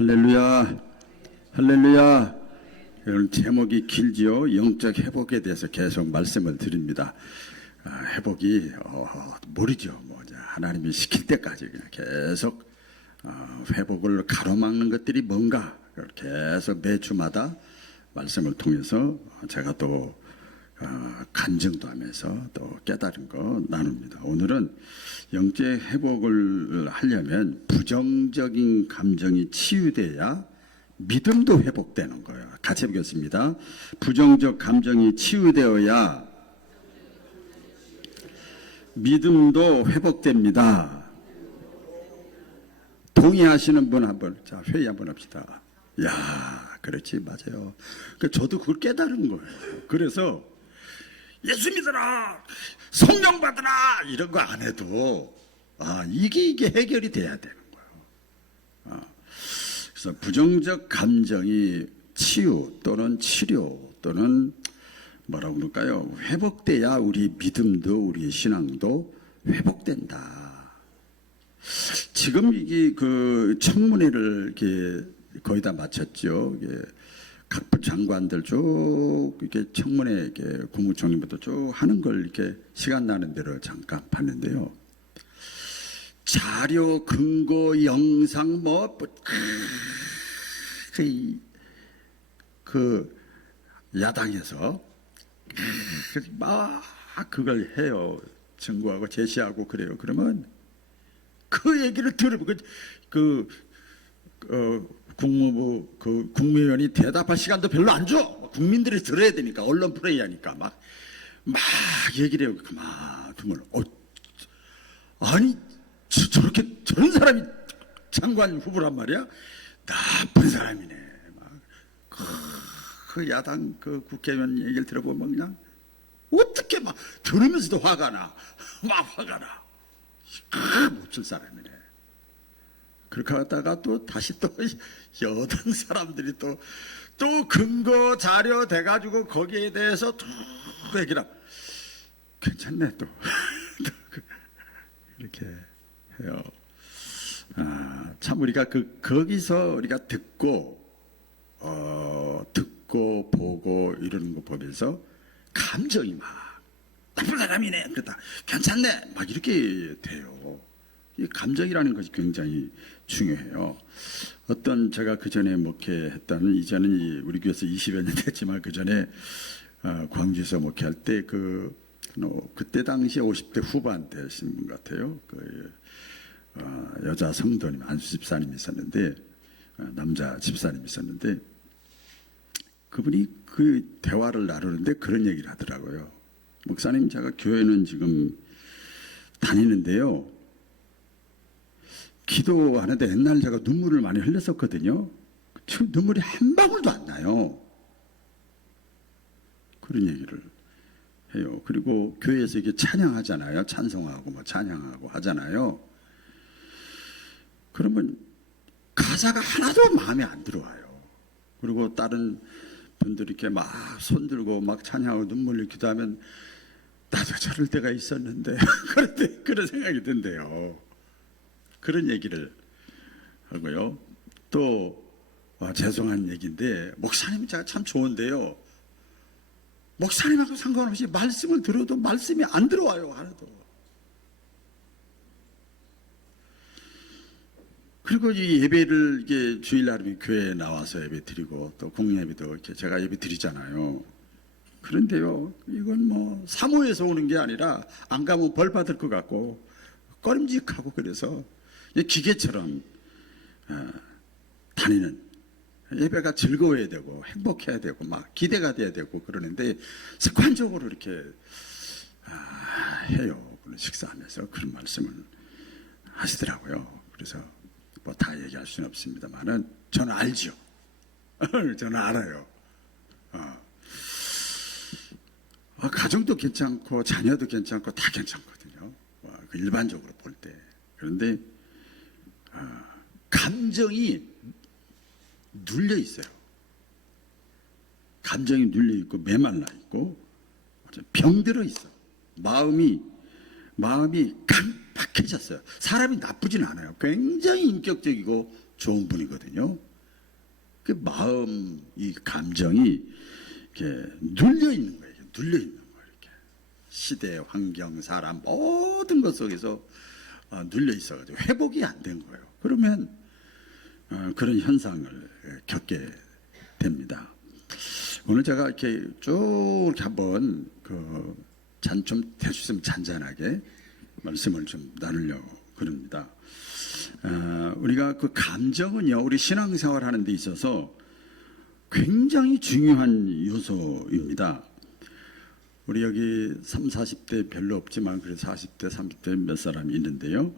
할렐루야, 할렐루야. 오늘 제목이 길지요. 영적 회복에 대해서 계속 말씀을 드립니다. 회복이 모르죠. 하나님이 시킬 때까지 그냥 계속 회복을 가로막는 것들이 뭔가 계속 매주마다 말씀을 통해서 제가 또 간증도 하면서 또 깨달은 거 나눕니다. 오늘은 영적 회복을 하려면 부정적인 감정이 치유돼야 믿음도 회복되는 거예요. 같이 보겠습니다. 부정적 감정이 치유되어야 믿음도 회복됩니다. 동의하시는 분 한번 자 회의 한번 합시다. 야, 그렇지, 맞아요. 저도 그걸 깨달은 거예요. 그래서 예수 믿어라, 성령 받으라 이런 거 안 해도 이게 해결이 돼야 되는 거예요. 그래서 부정적 감정이 치유 또는 치료 또는 뭐라고 그럴까요? 회복돼야 우리 믿음도 우리 신앙도 회복된다. 지금 이게 그 청문회를 이렇게 거의 다 마쳤죠. 각 장관들 쭉 이렇게 청문회 이렇게 국무총리부터 쭉 하는 걸 이렇게 시간 나는 대로 잠깐 봤는데요. 자료, 근거, 영상 그 야당에서 막 그걸 해요. 증거하고 제시하고 그래요. 그러면 그 얘기를 들으면 국무부 국무위원이 대답할 시간도 별로 안 줘. 국민들이 들어야 되니까 언론 플레이하니까 막 얘기를 해요. 가만 두면 아니 저렇게 저런 사람이 장관 후보란 말이야. 나쁜 사람이네. 그 야당 그 국회의원 얘기를 들어보면 그냥 어떻게 막 들으면서도 화가 나. 막 화가 나. 못칠 사람이네. 그렇게 하다가 또 다시 또 여당 사람들이 또 근거 자료 돼가지고 거기에 대해서 또 얘기를 괜찮네 또 이렇게 해요. 참 우리가 거기서 우리가 듣고 보고 이러는 거 보면서 감정이 막 나쁜 사람이네, 그렇다, 괜찮네, 막 이렇게 돼요. 이 감정이라는 것이 굉장히 중요해요. 어떤 제가 그 전에 목회했다는 이제는 우리 교회에서 20여 년 됐지만 그 전에 광주에서 목회할 때 그때 당시에 50대 후반 되신 분 같아요. 여자 성도님 안수 집사님이 있었는데 남자 집사님이 있었는데 그분이 그 대화를 나누는데 그런 얘기를 하더라고요. 목사님, 제가 교회는 지금 다니는데요. 기도하는데 옛날 제가 눈물을 많이 흘렸었거든요. 지금 눈물이 한 방울도 안 나요. 그런 얘기를 해요. 그리고 교회에서 이게 찬양하잖아요. 찬송하고 찬양하고 하잖아요. 그러면 가사가 하나도 마음에 안 들어와요. 그리고 다른 분들이 이렇게 막 손들고 막 찬양하고 눈물을 기도하면 나도 저럴 때가 있었는데 그런 생각이 든대요. 그런 얘기를 하고요. 또 죄송한 얘기인데 목사님 제가 참 좋은데요. 목사님하고 상관없이 말씀을 들어도 말씀이 안 들어와요, 하나도. 그리고 이 예배를 이게 주일날 교회에 나와서 예배 드리고 또 공예배도 이렇게 제가 예배 드리잖아요. 그런데요, 이건 사모에서 오는 게 아니라 안 가면 벌 받을 것 같고 꺼림직하고 그래서 기계처럼 다니는, 예배가 즐거워야 되고 행복해야 되고 막 기대가 돼야 되고 그러는데 습관적으로 이렇게 해요. 식사하면서 그런 말씀을 하시더라고요. 그래서 다 얘기할 수는 없습니다만은 저는 알죠. 저는 알아요. 가정도 괜찮고 자녀도 괜찮고 다 괜찮거든요. 일반적으로 볼 때. 그런데 감정이 눌려 있어요. 감정이 눌려 있고 메말라 있고 병들어 있어. 마음이 깜빡해졌어요. 사람이 나쁘진 않아요. 굉장히 인격적이고 좋은 분이거든요. 그 마음, 이 감정이 이렇게 눌려 있는 거예요. 눌려 있는 거예요. 이렇게 시대, 환경, 사람 모든 것 속에서 눌려 있어가지고 회복이 안 된 거예요. 그러면 그런 현상을 겪게 됩니다. 오늘 제가 이렇게 쭉 이렇게 한번 좀 될 수 있으면 잔잔하게 말씀을 좀 나누려고 그럽니다. 우리가 그 감정은요, 우리 신앙생활 하는 데 있어서 굉장히 중요한 요소입니다. 우리 여기 30, 40대 별로 없지만 그래도 40대, 30대 몇 사람이 있는데요.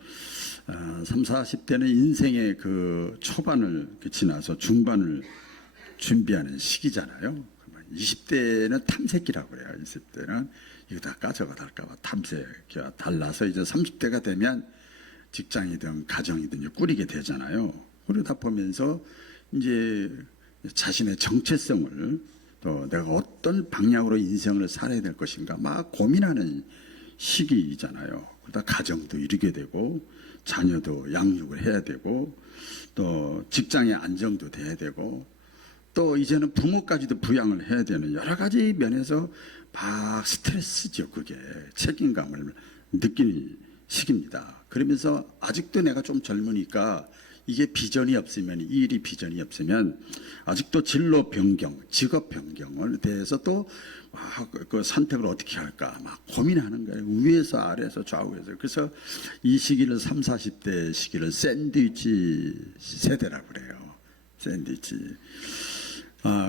30, 40대는 인생의 그 초반을 지나서 중반을 준비하는 시기잖아요. 20대는 탐색기라고 그래요. 20대는 이거 다 가져가 달까봐 탐색이 달라서 이제 30대가 되면 직장이든 가정이든 꾸리게 되잖아요. 그러다 보면서 이제 자신의 정체성을 또 내가 어떤 방향으로 인생을 살아야 될 것인가 막 고민하는 시기잖아요. 그러다 가정도 이루게 되고 자녀도 양육을 해야 되고 또 직장의 안정도 돼야 되고 또 이제는 부모까지도 부양을 해야 되는 여러 가지 면에서 막 스트레스죠. 그게 책임감을 느끼는 시기입니다. 그러면서 아직도 내가 좀 젊으니까 이게 비전이 없으면, 이 일이 비전이 없으면 아직도 진로 변경, 직업 변경을 대해서 또 그 선택을 어떻게 할까 막 고민하는 거예요. 위에서 아래에서 좌우에서. 그래서 이 시기를 30, 40대 시기를 샌드위치 세대라고 그래요. 샌드위치.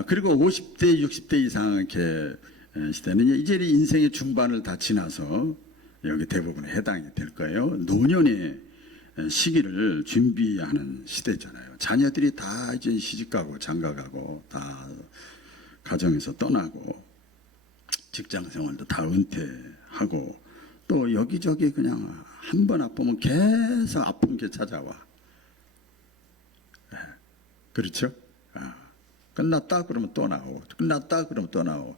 그리고 50대, 60대 이상 이렇게 시대는 이제 인생의 중반을 다 지나서 여기 대부분 해당이 될 거예요. 노년의 시기를 준비하는 시대잖아요. 자녀들이 다 이제 시집가고 장가가고 다 가정에서 떠나고 직장 생활도 다 은퇴하고 또 여기저기 그냥 한 번 아프면 계속 아픈 게 찾아와. 그렇죠? 끝났다 그러면 또 나오고 끝났다 그러면 또 나오고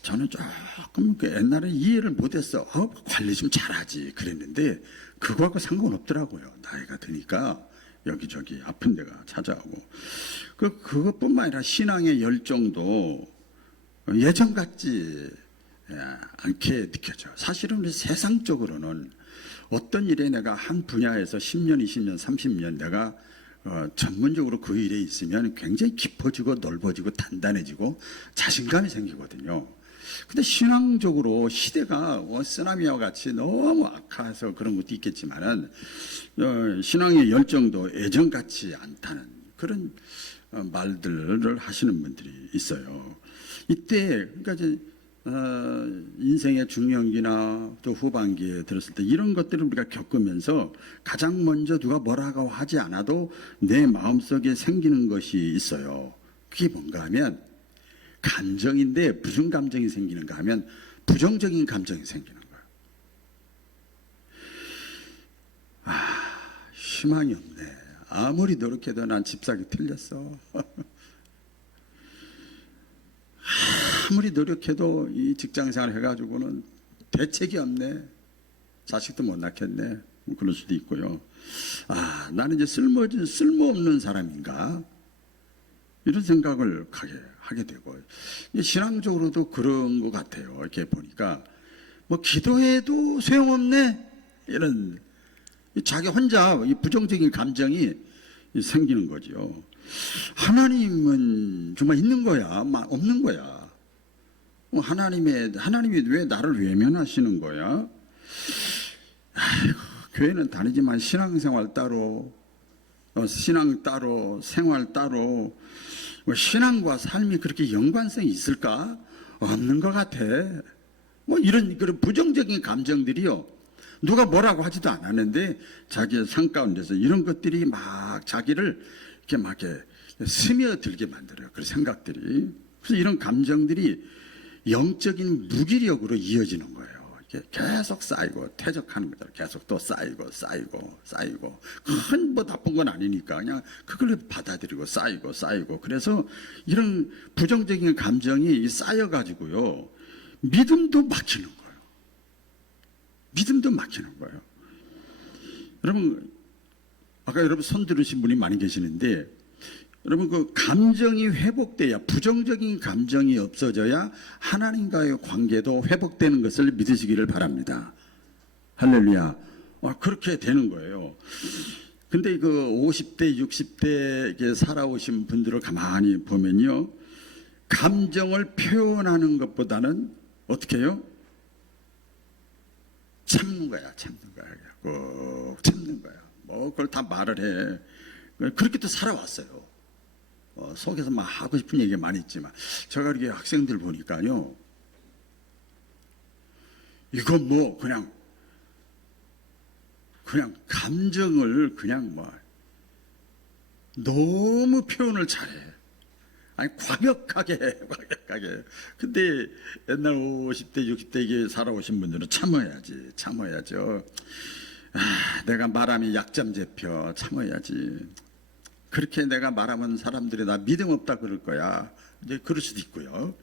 저는 조금 옛날에 이해를 못했어. 관리 좀 잘하지 그랬는데 그거하고 상관없더라고요. 나이가 드니까 여기저기 아픈 데가 찾아오고 그것뿐만 아니라 신앙의 열정도 예전 같지 않게 느껴져요. 사실은 우리 세상적으로는 어떤 일에 내가 한 분야에서 10년, 20년, 30년 내가 전문적으로 그 일에 있으면 굉장히 깊어지고 넓어지고 단단해지고 자신감이 생기거든요. 근데 신앙적으로 시대가 쓰나미와 같이 너무 악화해서 그런 것도 있겠지만은 신앙의 열정도 예전 같지 않다는 그런 말들을 하시는 분들이 있어요. 이때 그러니까 이제 인생의 중년기나 또 후반기에 들었을 때 이런 것들을 우리가 겪으면서 가장 먼저 누가 뭐라고 하지 않아도 내 마음속에 생기는 것이 있어요. 그게 뭔가 하면 감정인데 무슨 감정이 생기는가 하면 부정적인 감정이 생기는 거예요. 희망이 없네. 아무리 노력해도 난 집사기 틀렸어. 아무리 노력해도 이 직장생활 해가지고는 대책이 없네. 자식도 못 낳겠네. 그럴 수도 있고요. 나는 이제 쓸모없는 사람인가? 이런 생각을 하게 되고 신앙적으로도 그런 것 같아요. 이렇게 보니까 뭐 기도해도 소용없네. 이런 자기 혼자 이 부정적인 감정이 생기는 거죠. 하나님은 정말 있는 거야, 없는 거야. 하나님이 왜 나를 외면하시는 거야? 교회는 다니지만 신앙생활 따로, 신앙 따로, 생활 따로, 신앙과 삶이 그렇게 연관성이 있을까? 없는 것 같아. 이런 그런 부정적인 감정들이요. 누가 뭐라고 하지도 않았는데 자기의 삶 가운데서 이런 것들이 막 자기를 이렇게 스며들게 만들어요. 그런 생각들이. 그래서 이런 감정들이 영적인 무기력으로 이어지는 거예요. 이렇게 계속 쌓이고 퇴적하는 거죠. 계속 또 쌓이고 큰 나쁜 건 아니니까 그냥 그걸 받아들이고 쌓이고 그래서 이런 부정적인 감정이 쌓여가지고요. 믿음도 막히는 거예요. 여러분 아까 여러분 손 들으신 분이 많이 계시는데 여러분 그 감정이 회복돼야, 부정적인 감정이 없어져야 하나님과의 관계도 회복되는 것을 믿으시기를 바랍니다. 할렐루야. 그렇게 되는 거예요. 근데 그 50대 60대 살아오신 분들을 가만히 보면요, 감정을 표현하는 것보다는 어떻게 해요? 참는 거야. 꼭 참는 거야. 뭐 그걸 다 말을 해. 그렇게 또 살아왔어요. 속에서 막 하고 싶은 얘기가 많이 있지만, 제가 이렇게 학생들 보니까요, 이거 뭐 그냥 감정을 그냥 뭐 너무 표현을 잘해. 아니 과격하게. 근데 옛날 50대 60대 살아오신 분들은 참아야죠. 내가 말하면 약점 잡혀. 참아야지. 그렇게 내가 말하면 사람들이 나 믿음 없다 그럴 거야. 이제 그럴 수도 있고요.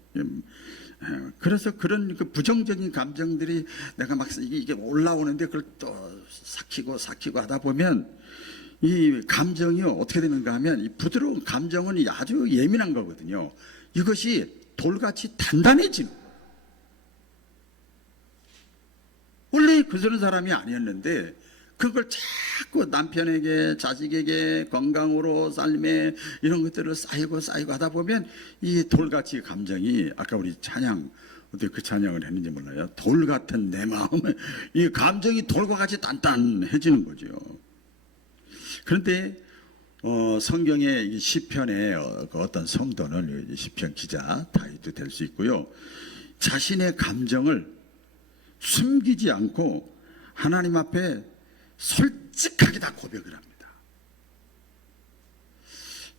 그래서 그런 그 부정적인 감정들이 내가 막 이게 올라오는데 그걸 또 삭히고 하다 보면 이 감정이 어떻게 되는가 하면, 이 부드러운 감정은 아주 예민한 거거든요. 이것이 돌같이 단단해지는 거예요. 원래 그런 사람이 아니었는데 그걸 자꾸 남편에게, 자식에게, 건강으로, 삶에 이런 것들을 쌓이고 하다 보면 이 돌같이 감정이, 아까 우리 찬양, 어떻게 그 찬양을 했는지 몰라요. 돌 같은 내 마음, 이 감정이 돌과 같이 단단해지는 거죠. 그런데 성경의 시편의 어떤 성도는 시편 기자 다윗도 될 수 있고요, 자신의 감정을 숨기지 않고 하나님 앞에 솔직하게 다 고백을 합니다.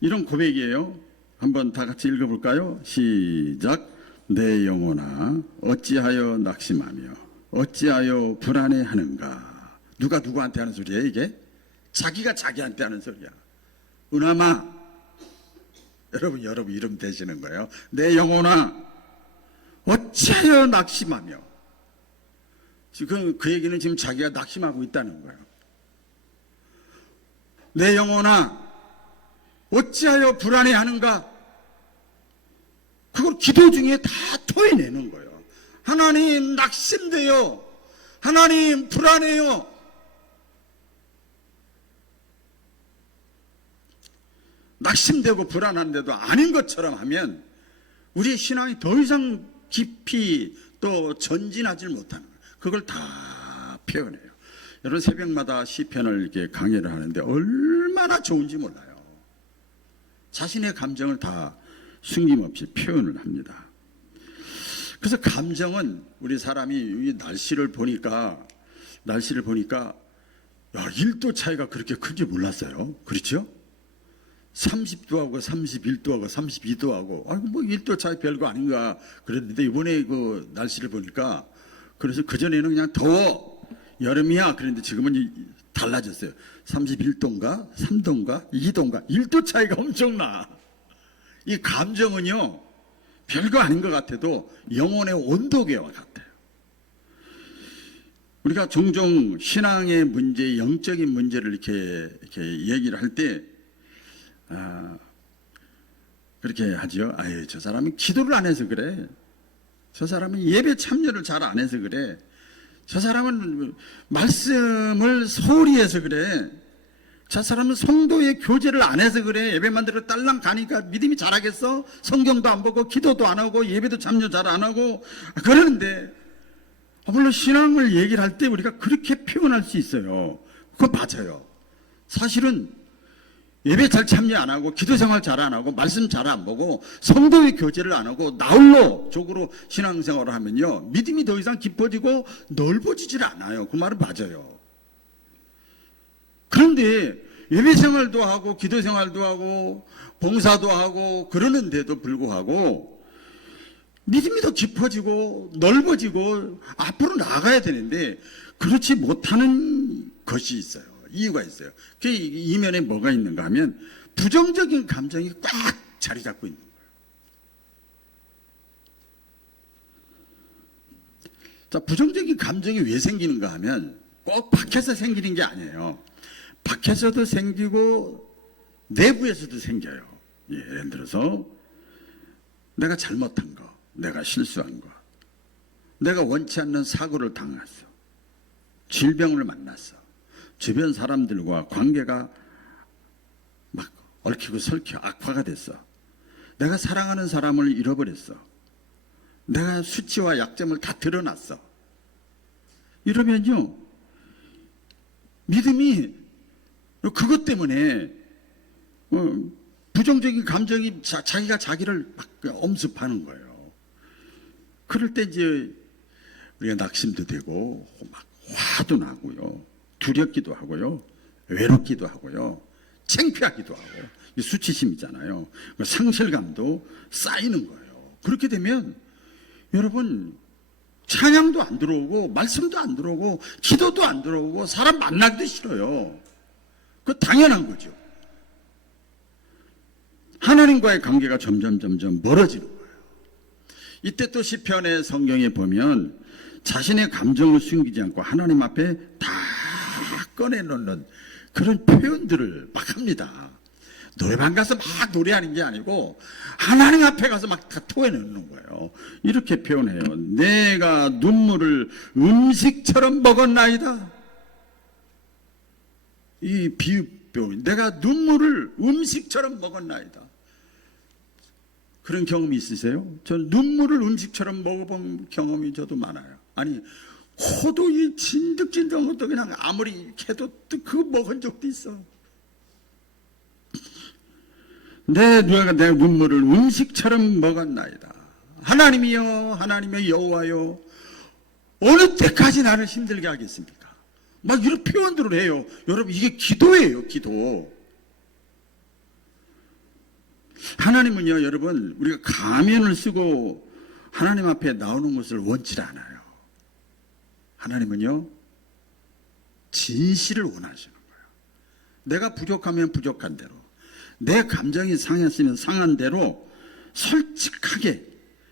이런 고백이에요. 한번 다 같이 읽어볼까요? 시작. 내 영혼아 어찌하여 낙심하며 어찌하여 불안해하는가. 누가 누구한테 하는 소리예요 이게? 자기가 자기한테 하는 소리야. 은하마, 여러분 이름 되시는 거예요. 내 영혼아 어찌하여 낙심하며. 지금 그 얘기는 지금 자기가 낙심하고 있다는 거예요. 내 영혼아 어찌하여 불안해하는가. 그걸 기도 중에 다 토해내는 거예요. 하나님 낙심돼요. 하나님 불안해요. 낙심되고 불안한데도 아닌 것처럼 하면 우리의 신앙이 더 이상 깊이 또 전진하지 못하는 거예요. 그걸 다 표현해요. 여러분 새벽마다 시편을 이렇게 강의를 하는데 얼마나 좋은지 몰라요. 자신의 감정을 다 숨김없이 표현을 합니다. 그래서 감정은 우리 사람이 이 날씨를 보니까 야, 1도 차이가 그렇게 큰지 몰랐어요. 그렇죠? 30도하고 31도하고 32도하고 뭐 1도 차이 별거 아닌가 그랬는데, 이번에 그 날씨를 보니까, 그래서 그전에는 그냥 더워 여름이야 그랬는데 지금은 달라졌어요. 31도인가 3도인가 2도인가 1도 차이가 엄청나. 이 감정은요 별거 아닌 것 같아도 영혼의 온도계와 같아요. 우리가 종종 신앙의 문제, 영적인 문제를 이렇게 얘기를 할 때 그렇게 하죠. 아유, 저 사람은 기도를 안 해서 그래. 저 사람은 예배 참여를 잘 안 해서 그래. 저 사람은 말씀을 소홀히 해서 그래. 저 사람은 성도의 교제를 안 해서 그래. 예배만 들어 딸랑 가니까 믿음이 잘하겠어? 성경도 안 보고 기도도 안 하고 예배도 참여 잘 안 하고 그러는데, 물론 신앙을 얘기를 할 때 우리가 그렇게 표현할 수 있어요. 그건 맞아요. 사실은 예배 잘 참여 안 하고 기도 생활 잘 안 하고 말씀 잘 안 보고 성도의 교제를 안 하고 나홀로 적으로 신앙생활을 하면요 믿음이 더 이상 깊어지고 넓어지질 않아요. 그 말은 맞아요. 그런데 예배 생활도 하고 기도 생활도 하고 봉사도 하고 그러는데도 불구하고 믿음이 더 깊어지고 넓어지고 앞으로 나아가야 되는데 그렇지 못하는 것이 있어요. 이유가 있어요. 그 이면에 뭐가 있는가 하면 부정적인 감정이 꽉 자리 잡고 있는 거예요. 자, 부정적인 감정이 왜 생기는가 하면 꼭 밖에서 생기는 게 아니에요. 밖에서도 생기고 내부에서도 생겨요. 예를 들어서 내가 잘못한 거, 내가 실수한 거, 내가 원치 않는 사고를 당했어, 질병을 만났어, 주변 사람들과 관계가 막 얽히고 설켜 악화가 됐어, 내가 사랑하는 사람을 잃어버렸어, 내가 수치와 약점을 다 드러났어. 이러면요, 믿음이 그것 때문에 부정적인 감정이 자기가 자기를 막 엄습하는 거예요. 그럴 때 이제 우리가 낙심도 되고 막 화도 나고요, 두렵기도 하고요, 외롭기도 하고요, 창피하기도 하고요. 수치심이잖아요. 상실감도 쌓이는 거예요. 그렇게 되면 여러분, 찬양도 안 들어오고 말씀도 안 들어오고 기도도 안 들어오고 사람 만나기도 싫어요. 그거 당연한 거죠. 하나님과의 관계가 점점 멀어지는 거예요. 이때 또 시편의 성경에 보면 자신의 감정을 숨기지 않고 하나님 앞에 다 꺼내놓는 그런 표현들을 막 합니다. 노래방 가서 막 노래하는 게 아니고 하나님 앞에 가서 막 다 토해내는 거예요. 이렇게 표현해요. 내가 눈물을 음식처럼 먹었나이다. 이 비유표, 내가 눈물을 음식처럼 먹었나이다. 그런 경험이 있으세요? 전 눈물을 음식처럼 먹어본 경험이 저도 많아요. 아니, 코도 이 진득진득한 것도 그냥 아무리 해도 그거 먹은 적도 있어. 내가 내 눈물을 음식처럼 먹었나이다. 하나님이여, 하나님의 여호와여, 어느 때까지 나를 힘들게 하겠습니까? 막 이런 표현들을 해요. 여러분, 이게 기도예요, 기도. 하나님은요, 여러분, 우리가 가면을 쓰고 하나님 앞에 나오는 것을 원치 않아요. 하나님은요, 진실을 원하시는 거예요. 내가 부족하면 부족한 대로, 내 감정이 상했으면 상한 대로 솔직하게,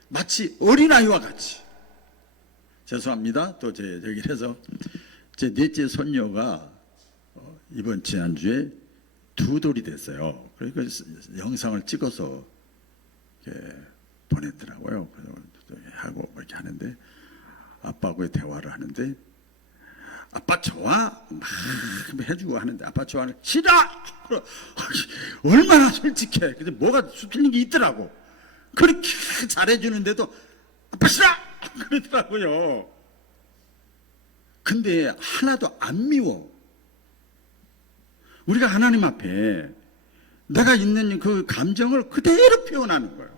마치 어린아이와 같이. 죄송합니다. 또 제 얘기를 해서, 제 넷째 손녀가 이번 지난주에 2돌이 됐어요. 그러니까 영상을 찍어서 보냈더라고요. 그래서 하고 이렇게 하는데, 아빠하고의 대화를 하는데, 아빠 좋아? 막 해주고 하는데, 아빠 좋아하는 싫어! 얼마나 솔직해. 근데 뭐가 틀린 게 있더라고. 그렇게 잘해주는데도 아빠 싫어! 그러더라고요. 근데 하나도 안 미워. 우리가 하나님 앞에 내가 있는 그 감정을 그대로 표현하는 거예요.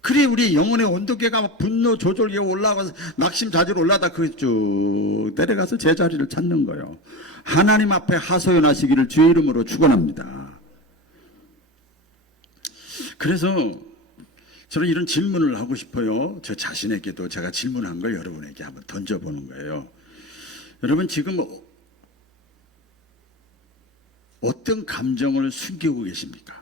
그래 우리 영혼의 온도계가 분노 조절기에 올라가서 낙심자지로 올라다 그 쭉 내려가서 제자리를 찾는 거예요. 하나님 앞에 하소연하시기를 주의 이름으로 축원합니다. 그래서 저는 이런 질문을 하고 싶어요. 저 자신에게도 제가 질문한 걸 여러분에게 한번 던져보는 거예요. 여러분, 지금 어떤 감정을 숨기고 계십니까?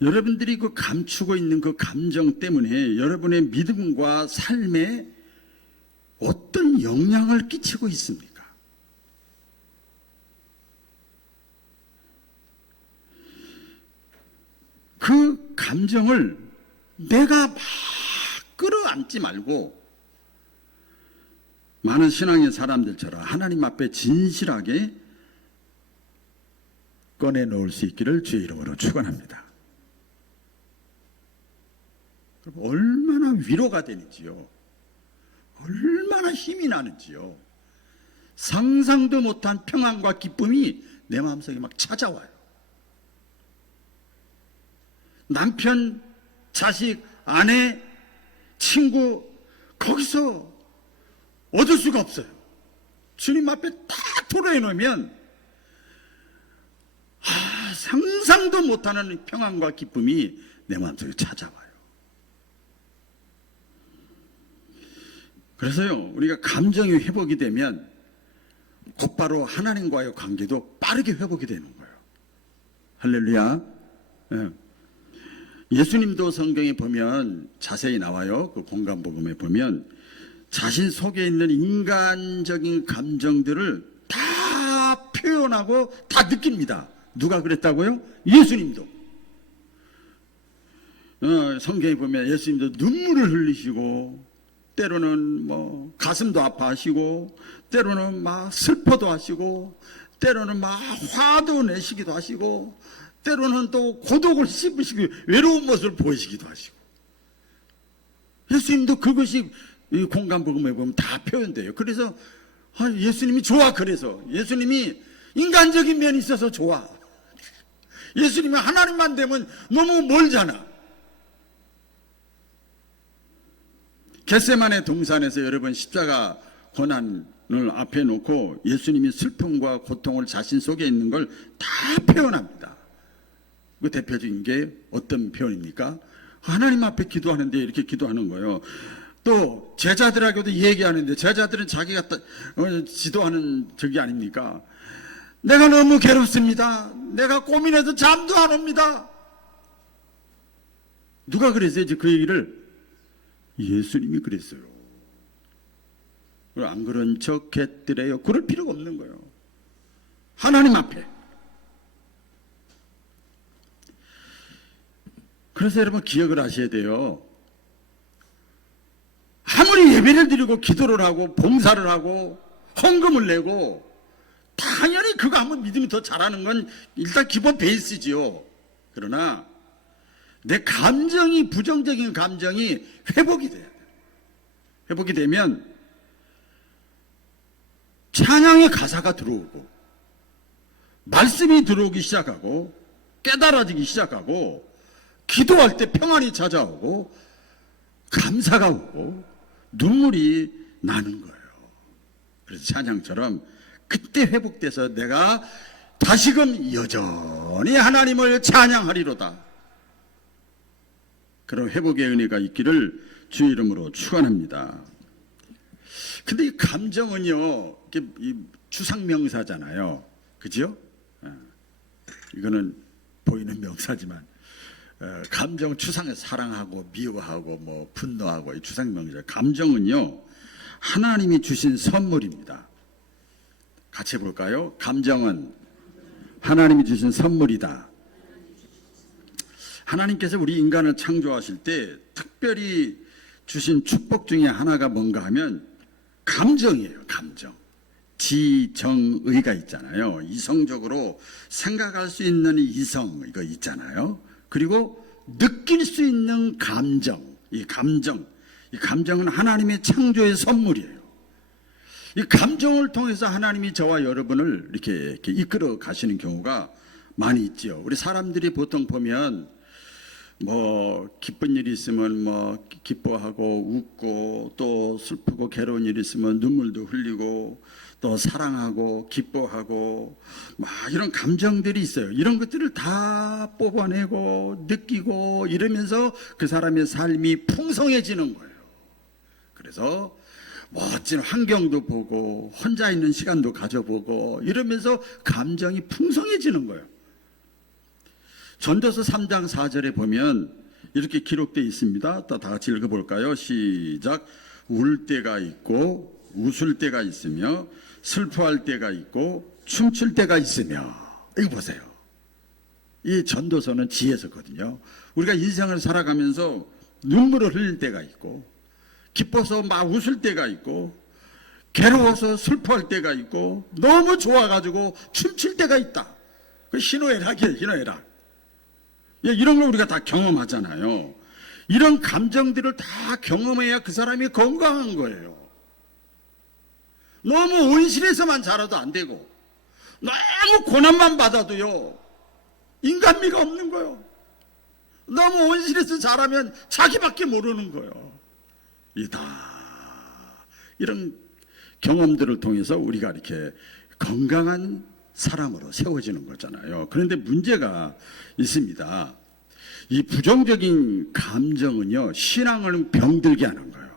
여러분들이 그 감추고 있는 그 감정 때문에 여러분의 믿음과 삶에 어떤 영향을 끼치고 있습니까? 그 감정을 내가 막 끌어안지 말고 많은 신앙의 사람들처럼 하나님 앞에 진실하게 꺼내놓을 수 있기를 주의 이름으로 축원합니다. 얼마나 위로가 되는지요. 얼마나 힘이 나는지요. 상상도 못한 평안과 기쁨이 내 마음속에 막 찾아와요. 남편, 자식, 아내, 친구, 거기서 얻을 수가 없어요. 주님 앞에 다 토로해 놓으면 상상도 못하는 평안과 기쁨이 내 마음속에 찾아와요. 그래서요, 우리가 감정이 회복이 되면 곧바로 하나님과의 관계도 빠르게 회복이 되는 거예요. 할렐루야. 예수님도 성경에 보면 자세히 나와요. 그 공간복음에 보면 자신 속에 있는 인간적인 감정들을 다 표현하고 다 느낍니다. 누가 그랬다고요? 예수님도. 성경에 보면 예수님도 눈물을 흘리시고, 때로는 뭐 가슴도 아파하시고, 때로는 막 슬퍼도 하시고, 때로는 막 화도 내시기도 하시고, 때로는 또 고독을 씹으시고 외로운 모습을 보이시기도 하시고. 예수님도 그것이 이 공간복음에 보면 다 표현돼요. 그래서 예수님이 좋아. 그래서 예수님이 인간적인 면이 있어서 좋아. 예수님이 하나님만 되면 너무 멀잖아. 겟세마네 동산에서 여러분 십자가 고난을 앞에 놓고 예수님이 슬픔과 고통을 자신 속에 있는 걸 다 표현합니다. 그 대표적인 게 어떤 표현입니까? 하나님 앞에 기도하는데 이렇게 기도하는 거예요. 또 제자들에게도 얘기하는데, 제자들은 자기가 지도하는 적이 아닙니까? 내가 너무 괴롭습니다. 내가 고민해서 잠도 안 옵니다. 누가 그랬어요? 그 얘기를 예수님이 그랬어요. 안 그런 척 했더래요. 그럴 필요가 없는 거예요. 하나님 앞에. 그래서 여러분 기억을 하셔야 돼요. 아무리 예배를 드리고 기도를 하고 봉사를 하고 헌금을 내고 당연히 그거 하면 믿음이 더 잘하는 건 일단 기본 베이스지요. 그러나 내 감정이, 부정적인 감정이 회복이 돼야 돼요. 회복이 되면 찬양의 가사가 들어오고 말씀이 들어오기 시작하고 깨달아지기 시작하고 기도할 때 평안이 찾아오고 감사가 오고 눈물이 나는 거예요. 그래서 찬양처럼 그때 회복돼서 내가 다시금 여전히 하나님을 찬양하리로다. 그런 회복의 은혜가 있기를 주의 이름으로 축원합니다. 근데 이 감정은요, 이 추상명사잖아요. 그죠? 이거는 보이는 명사지만 감정 추상에 사랑하고 미워하고 뭐 분노하고 이 추상명사. 감정은요 하나님이 주신 선물입니다. 같이 해볼까요? 감정은 하나님이 주신 선물이다. 하나님께서 우리 인간을 창조하실 때 특별히 주신 축복 중에 하나가 뭔가 하면 감정이에요. 감정. 지정의가 있잖아요. 이성적으로 생각할 수 있는 이성 이거 있잖아요. 그리고 느낄 수 있는 감정, 이 감정은 하나님의 창조의 선물이에요. 이 감정을 통해서 하나님이 저와 여러분을 이렇게 이끌어 가시는 경우가 많이 있죠. 우리 사람들이 보통 보면 뭐 기쁜 일이 있으면 뭐 기뻐하고 웃고, 또 슬프고 괴로운 일이 있으면 눈물도 흘리고, 또 사랑하고 기뻐하고 막 이런 감정들이 있어요. 이런 것들을 다 뽑아내고 느끼고 이러면서 그 사람의 삶이 풍성해지는 거예요. 그래서 멋진 환경도 보고 혼자 있는 시간도 가져보고 이러면서 감정이 풍성해지는 거예요. 전도서 3장 4절에 보면 이렇게 기록되어 있습니다. 또 다 같이 읽어볼까요? 시작. 울 때가 있고 웃을 때가 있으며 슬퍼할 때가 있고 춤출 때가 있으며. 이거 보세요. 이 전도서는 지혜서거든요. 우리가 인생을 살아가면서 눈물을 흘릴 때가 있고, 기뻐서 막 웃을 때가 있고, 괴로워서 슬퍼할 때가 있고, 너무 좋아가지고 춤출 때가 있다. 그 희노애락이에요. 희노애락. 이런 걸 우리가 다 경험하잖아요. 이런 감정들을 다 경험해야 그 사람이 건강한 거예요. 너무 온실에서만 자라도 안 되고, 너무 고난만 받아도요 인간미가 없는 거예요. 너무 온실에서 자라면 자기밖에 모르는 거예요. 이런 경험들을 통해서 우리가 이렇게 건강한 사람으로 세워지는 거잖아요. 그런데 문제가 있습니다. 이 부정적인 감정은요 신앙을 병들게 하는 거예요.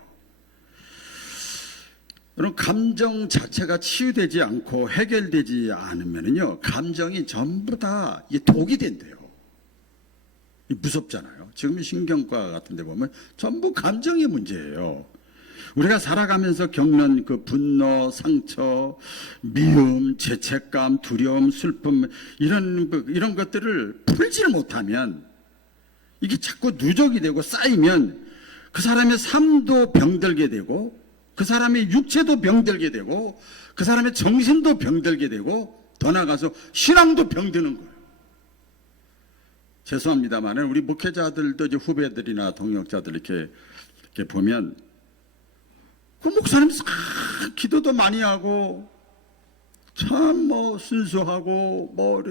여러분, 감정 자체가 치유되지 않고 해결되지 않으면요 감정이 전부 다 독이 된대요. 무섭잖아요. 지금 신경과 같은 데 보면 전부 감정의 문제예요. 우리가 살아가면서 겪는 그 분노, 상처, 미움, 죄책감, 두려움, 슬픔 이런 것들을 풀지를 못하면 이게 자꾸 누적이 되고 쌓이면 그 사람의 삶도 병들게 되고 그 사람의 육체도 병들게 되고 그 사람의 정신도 병들게 되고 더 나아가서 신앙도 병드는 거예요. 죄송합니다만 우리 목회자들도 이제 후배들이나 동역자들 이렇게 보면 그 목사님 기도도 많이 하고 참 뭐 순수하고 뭐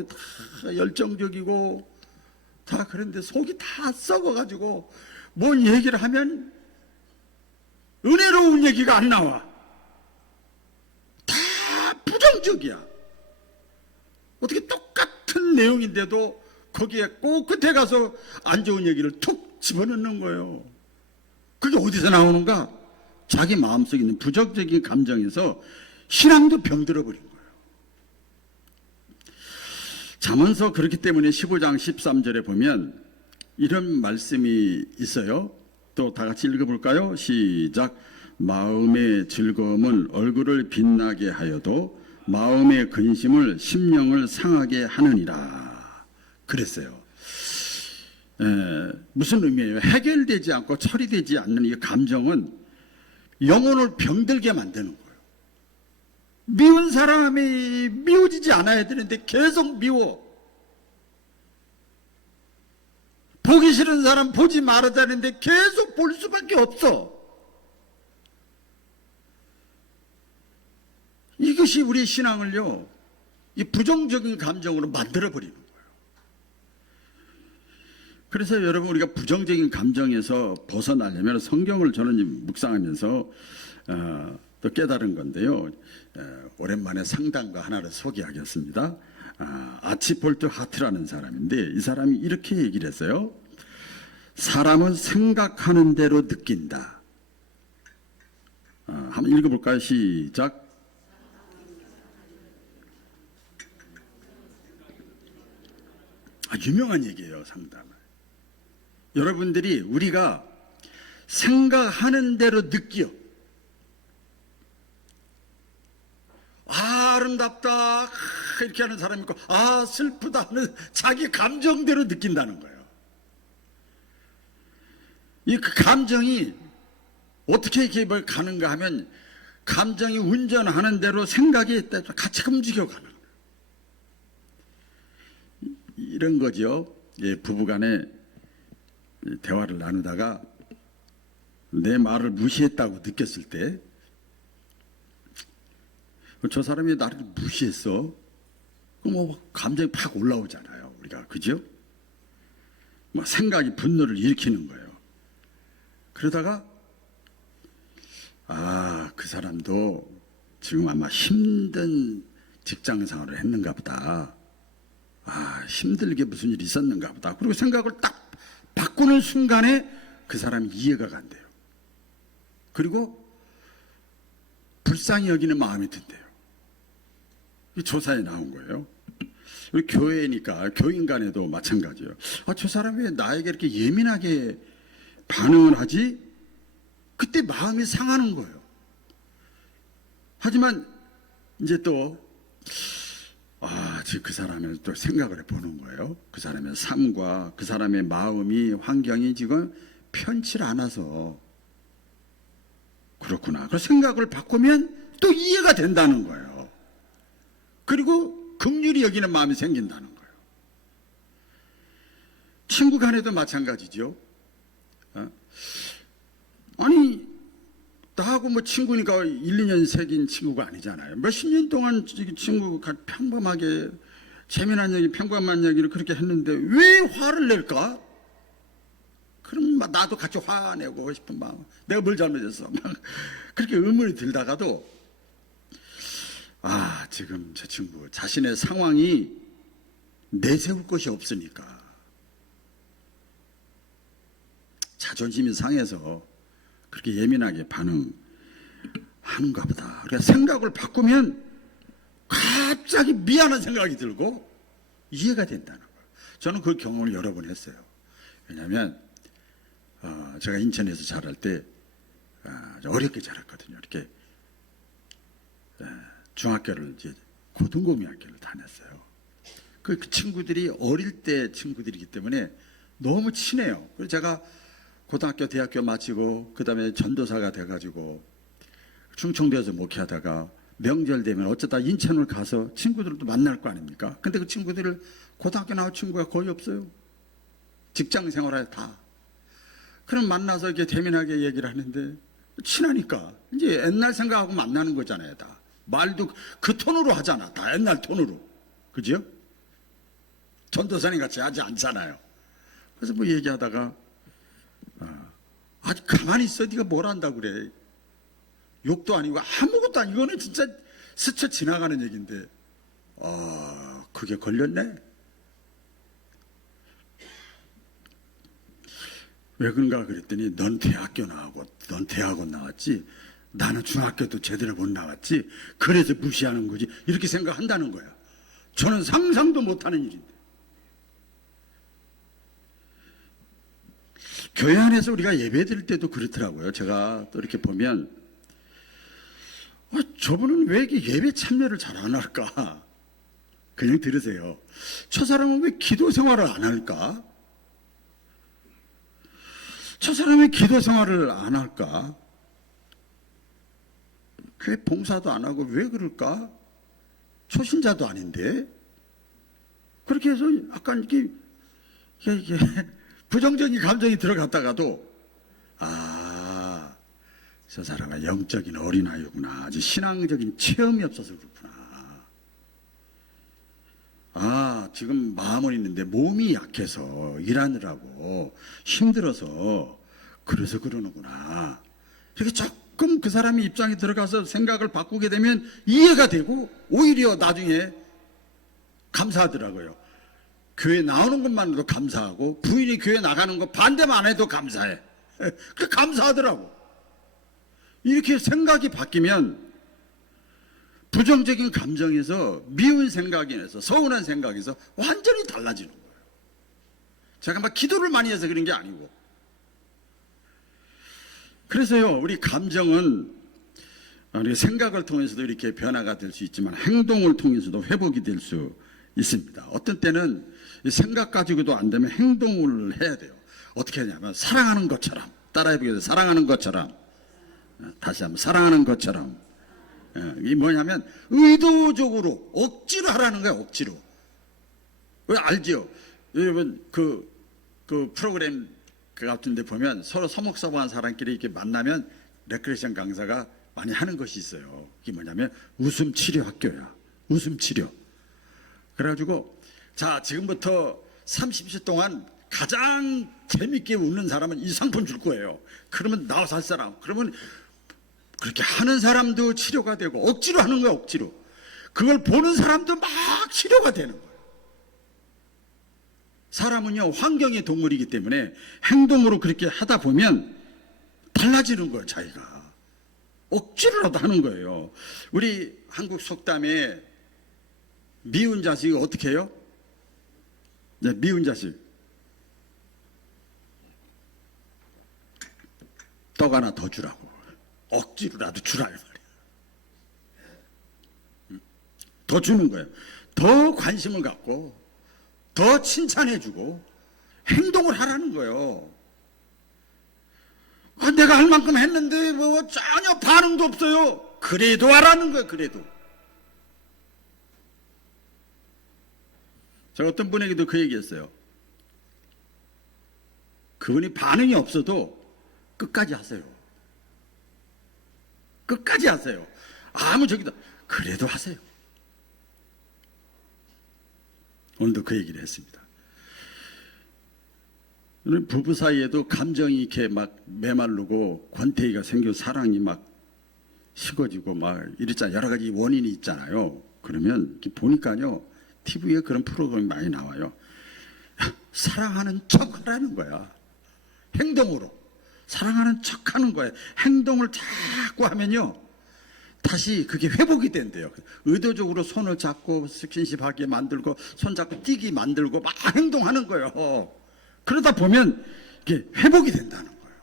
다 열정적이고 다 그런데 속이 다 썩어가지고 뭔 얘기를 하면 은혜로운 얘기가 안 나와. 다 부정적이야. 어떻게 똑같은 내용인데도 거기에 꼭 끝에 가서 안 좋은 얘기를 툭 집어넣는 거예요. 그게 어디서 나오는가? 자기 마음속에 있는 부정적인 감정에서 신앙도 병들어 버린 거예요. 잠언서 그렇기 때문에 15장 13절에 보면 이런 말씀이 있어요. 또 다 같이 읽어볼까요? 시작. 마음의 즐거움은 얼굴을 빛나게 하여도 마음의 근심을 심령을 상하게 하느니라. 그랬어요. 무슨 의미예요? 해결되지 않고 처리되지 않는 이 감정은 영혼을 병들게 만드는 거예요. 미운 사람이 미워지지 않아야 되는데 계속 미워. 보기 싫은 사람 보지 말아자는데 계속 볼 수밖에 없어. 이것이 우리 신앙을요, 이 부정적인 감정으로 만들어버리는 거예요. 그래서 여러분, 우리가 부정적인 감정에서 벗어나려면 성경을 저는 묵상하면서 또 깨달은 건데요. 오랜만에 상담가 하나를 소개하겠습니다. 아치폴트 하트라는 사람인데 이 사람이 이렇게 얘기를 했어요. 사람은 생각하는 대로 느낀다. 한번 읽어볼까요? 시작. 유명한 얘기예요, 상담은. 여러분들이 우리가 생각하는 대로 느껴. 아름답다 이렇게 하는 사람이 있고 슬프다 하는 자기 감정대로 느낀다는 거예요. 이 감정이 어떻게 이렇게 가는가 하면 감정이 운전하는 대로 생각이 같이 움직여가는 거예요. 이런 거죠. 부부간에 대화를 나누다가 내 말을 무시했다고 느꼈을 때 저 사람이 나를 무시했어. 그럼 감정이 팍 올라오잖아요. 우리가 그죠? 생각이 분노를 일으키는 거예요. 그러다가 그 사람도 지금 아마 힘든 직장 생활을 했는가 보다. 힘들게 무슨 일이 있었는가 보다. 그리고 생각을 딱 바꾸는 순간에 그 사람이 이해가 간대요. 그리고 불쌍히 여기는 마음이 든대요. 이 조사에 나온 거예요. 우리 교회니까 교인 간에도 마찬가지예요. 저 사람이 왜 나에게 이렇게 예민하게 반응을 하지? 그때 마음이 상하는 거예요. 하지만 이제 또 지금 그 사람을 또 생각을 해보는 거예요. 그 사람의 삶과 그 사람의 마음이 환경이 지금 편치 않아서 그렇구나. 그 생각을 바꾸면 또 이해가 된다는 거예요. 그리고 긍휼히 여기는 마음이 생긴다는 거예요. 친구 간에도 마찬가지죠. 아니 나하고 친구니까 1, 2년 사귄 친구가 아니잖아요. 몇십 년 동안 친구가 평범하게 재미난 얘기, 평범한 얘기를 그렇게 했는데 왜 화를 낼까? 그럼 나도 같이 화내고 싶은 마음. 내가 뭘 잘못했어? 그렇게 의문이 들다가도 지금 저 친구 자신의 상황이 내세울 것이 없으니까 자존심이 상해서 그렇게 예민하게 반응하는가 보다. 그러니까 생각을 바꾸면 갑자기 미안한 생각이 들고 이해가 된다는 거예요. 저는 그 경험을 여러 번 했어요. 왜냐하면 제가 인천에서 자랄 때 어렵게 자랐거든요. 이렇게 중학교를 이제 고등고등학교를 다녔어요. 그 친구들이 어릴 때 친구들이기 때문에 너무 친해요. 그래서 제가 고등학교, 대학교 마치고 그 다음에 전도사가 돼가지고 충청도에서 목회하다가 명절 되면 어쩌다 인천을 가서 친구들도 만날 거 아닙니까? 근데 그 친구들을 고등학교 나온 친구가 거의 없어요. 직장 생활에 다. 그럼 만나서 이렇게 대면하게 얘기를 하는데 친하니까 이제 옛날 생각하고 만나는 거잖아요. 다 말도 그 톤으로 하잖아. 다 옛날 톤으로. 그죠? 전도사님 같이 하지 않잖아요. 그래서 뭐 얘기하다가 아주 가만히 있어. 네가 뭘 한다고 그래. 욕도 아니고 아무것도 아니고 이거는 진짜 스쳐 지나가는 얘기인데 그게 걸렸네. 왜 그런가 그랬더니 넌 대학교 나오고 넌 대학원 나왔지 나는 중학교도 제대로 못 나왔지 그래서 무시하는 거지 이렇게 생각한다는 거야. 저는 상상도 못하는 일인데 교회 안에서 우리가 예배 드릴 때도 그렇더라고요. 제가 또 이렇게 보면 저분은 왜 이렇게 예배 참여를 잘 안 할까? 그냥 들으세요. 저 사람은 왜 기도 생활을 안 할까? 저 사람이 기도 생활을 안 할까? 교회 봉사도 안 하고 왜 그럴까? 초신자도 아닌데? 그렇게 해서 약간 이게 부정적인 감정이 들어갔다가도 저 사람은 영적인 어린아이구나. 아주 신앙적인 체험이 없어서 그렇구나. 지금 마음은 있는데 몸이 약해서 일하느라고 힘들어서 그래서 그러는구나. 이렇게 조금 그 사람의 입장에 들어가서 생각을 바꾸게 되면 이해가 되고 오히려 나중에 감사하더라고요. 교회 나오는 것만으로도 감사하고 부인이 교회 나가는 거 반대만 안 해도 감사해. 그 감사하더라고. 이렇게 생각이 바뀌면 부정적인 감정에서 미운 생각에서 서운한 생각에서 완전히 달라지는 거예요. 제가 막 기도를 많이 해서 그런 게 아니고. 그래서요, 우리 감정은 우리 생각을 통해서도 이렇게 변화가 될 수 있지만 행동을 통해서도 회복이 될 수 있습니다. 어떤 때는 생각 가지고도 안 되면 행동을 해야 돼요. 어떻게 하냐면 사랑하는 것처럼 따라해 보겠습니다. 사랑하는 것처럼. 다시 한번 사랑하는 것처럼. 이게 뭐냐면 의도적으로 억지로 하라는 거야. 억지로. 왜 알죠? 여러분 그 프로그램 그 같은 데 보면 서로 서먹서먹한 사람끼리 이렇게 만나면 레크레이션 강사가 많이 하는 것이 있어요. 이게 뭐냐면 웃음 치료 학교야. 웃음 치료. 그래가지고 자 지금부터 30초 동안 가장 재밌게 웃는 사람은 이 상품 줄 거예요. 그러면 나와서 할 사람. 그러면 그렇게 하는 사람도 치료가 되고 억지로 하는 거야. 억지로. 그걸 보는 사람도 막 치료가 되는 거예요. 사람은요 환경의 동물이기 때문에 행동으로 그렇게 하다 보면 달라지는 거예요. 자기가 억지로라도 하는 거예요. 우리 한국 속담에 미운 자식이 어떻게 해요? 네, 미운 자식 떡 하나 더 주라고 억지로라도 주라 이 말이야. 더 주는 거예요. 더 관심을 갖고 더 칭찬해주고 행동을 하라는 거예요. 내가 할 만큼 했는데 뭐 전혀 반응도 없어요. 그래도 하라는 거예요. 그래도. 제가 어떤 분에게도 그 얘기했어요. 그분이 반응이 없어도 끝까지 하세요. 끝까지 하세요. 아무 저기도 그래도 하세요. 오늘도 그 얘기를 했습니다. 부부 사이에도 감정이 이렇게 막 메마르고 권태기가 생겨 사랑이 막 식어지고 막 이랬잖아요. 여러 가지 원인이 있잖아요. 그러면 이렇게 보니까요. TV에 그런 프로그램이 많이 나와요. 사랑하는 척 하라는 거야. 행동으로. 사랑하는 척 하는 거예요. 행동을 자꾸 하면요. 다시 그게 회복이 된대요. 의도적으로 손을 잡고 스킨십하게 만들고 손 잡고 뛰기 만들고 막 행동하는 거예요. 그러다 보면 이게 회복이 된다는 거예요.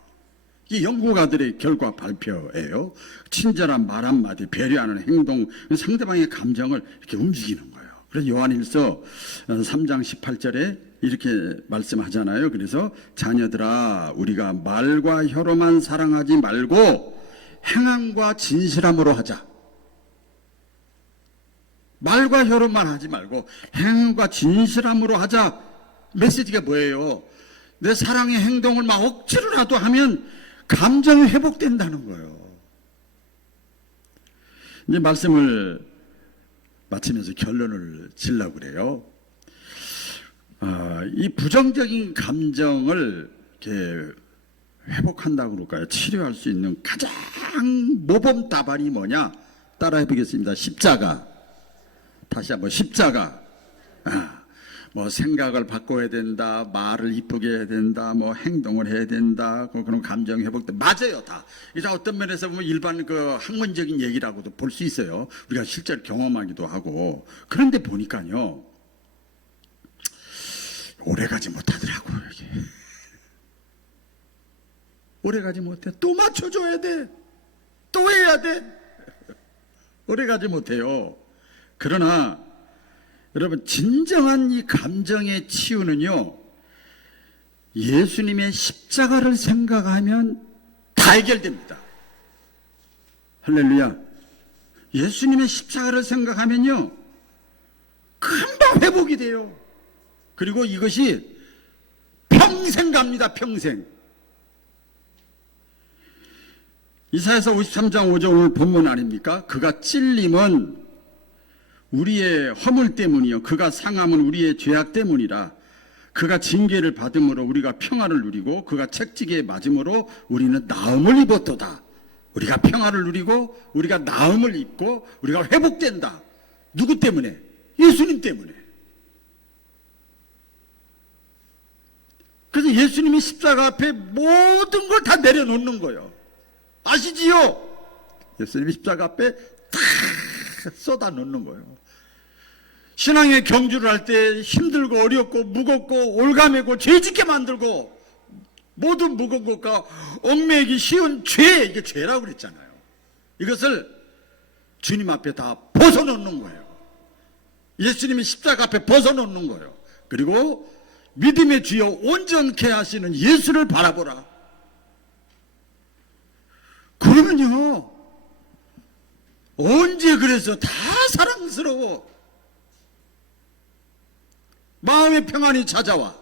이 연구가들의 결과 발표예요. 친절한 말 한마디, 배려하는 행동, 상대방의 감정을 이렇게 움직이는 거예요. 그래서 요한일서 3장 18절에 이렇게 말씀하잖아요. 그래서 자녀들아, 우리가 말과 혀로만 사랑하지 말고 행함과 진실함으로 하자. 말과 혀로만 하지 말고 행함과 진실함으로 하자. 메시지가 뭐예요? 내 사랑의 행동을 막 억지로라도 하면 감정이 회복된다는 거예요. 이제 말씀을 마치면서 결론을 지으려고 그래요. 이 부정적인 감정을 이렇게 회복한다고 그럴까요? 치료할 수 있는 가장 모범 답안이 뭐냐? 따라해 보겠습니다. 십자가. 다시 한번 십자가. 뭐 생각을 바꿔야 된다, 말을 이쁘게 해야 된다, 뭐 행동을 해야 된다, 그런 감정 회복도 맞아요, 다. 이제 어떤 면에서 보면 일반 그 학문적인 얘기라고도 볼 수 있어요. 우리가 실제로 경험하기도 하고. 그런데 보니까요, 오래가지 못하더라고요, 이게. 오래가지 못해. 또 맞춰줘야 돼. 또 해야 돼. 오래가지 못해요. 그러나 여러분, 진정한 이 감정의 치유는요, 예수님의 십자가를 생각하면 다 해결됩니다. 할렐루야. 예수님의 십자가를 생각하면요, 금방 회복이 돼요. 그리고 이것이 평생 갑니다. 평생. 이사야서 53장 5절 오늘 본문 아닙니까? 그가 찔림은 우리의 허물 때문이요, 그가 상함은 우리의 죄악 때문이라. 그가 징계를 받음으로 우리가 평화를 누리고 그가 책지기에 맞음으로 우리는 나음을 입었도다. 우리가 평화를 누리고 우리가 나음을 입고 우리가 회복된다. 누구 때문에? 예수님 때문에. 그래서 예수님이 십자가 앞에 모든 걸 다 내려놓는 거예요. 아시지요? 예수님이 십자가 앞에 다 쏟아 놓는 거예요. 신앙의 경주를 할 때 힘들고 어렵고 무겁고 올가매고 죄짓게 만들고 모든 무거운 것과 얽매이기 쉬운 죄, 이게 죄라고 그랬잖아요. 이것을 주님 앞에 다 벗어놓는 거예요. 예수님이 십자가 앞에 벗어놓는 거예요. 그리고 믿음의 주여 온전케 하시는 예수를 바라보라. 그러면요, 언제 그래서 다 사랑스러워. 마음의 평안이 찾아와.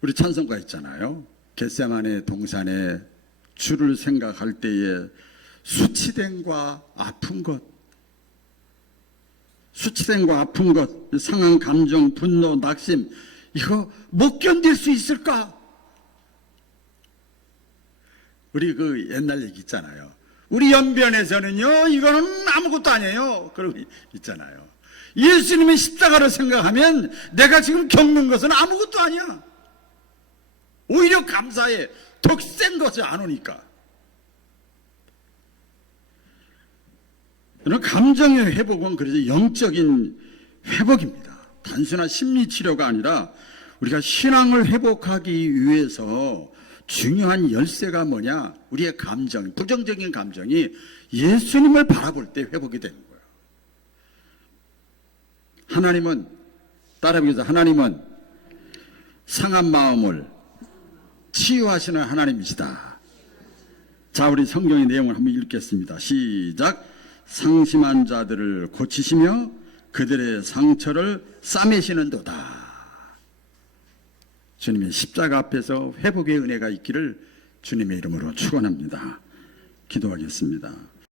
우리 찬송가 있잖아요. 겟세마네 동산에 주를 생각할 때에 수치됨과 아픈 것, 수치됨과 아픈 것, 상한 감정, 분노, 낙심, 이거 못 견딜 수 있을까? 우리 그 옛날 얘기 있잖아요. 우리 연변에서는요, 이거는 아무것도 아니에요. 그러고 있잖아요. 예수님의 십자가를 생각하면 내가 지금 겪는 것은 아무것도 아니야. 오히려 감사해. 더 센 것이 안 오니까. 감정의 회복은 그래서 영적인 회복입니다. 단순한 심리 치료가 아니라 우리가 신앙을 회복하기 위해서 중요한 열쇠가 뭐냐? 우리의 감정, 부정적인 감정이 예수님을 바라볼 때 회복이 되는 거예요. 하나님은, 따라해보겠습니다. 하나님은 상한 마음을 치유하시는 하나님이시다. 자, 우리 성경의 내용을 한번 읽겠습니다. 시작. 상심한 자들을 고치시며 그들의 상처를 싸매시는도다. 주님의 십자가 앞에서 회복의 은혜가 있기를 주님의 이름으로 축원합니다. 기도하겠습니다.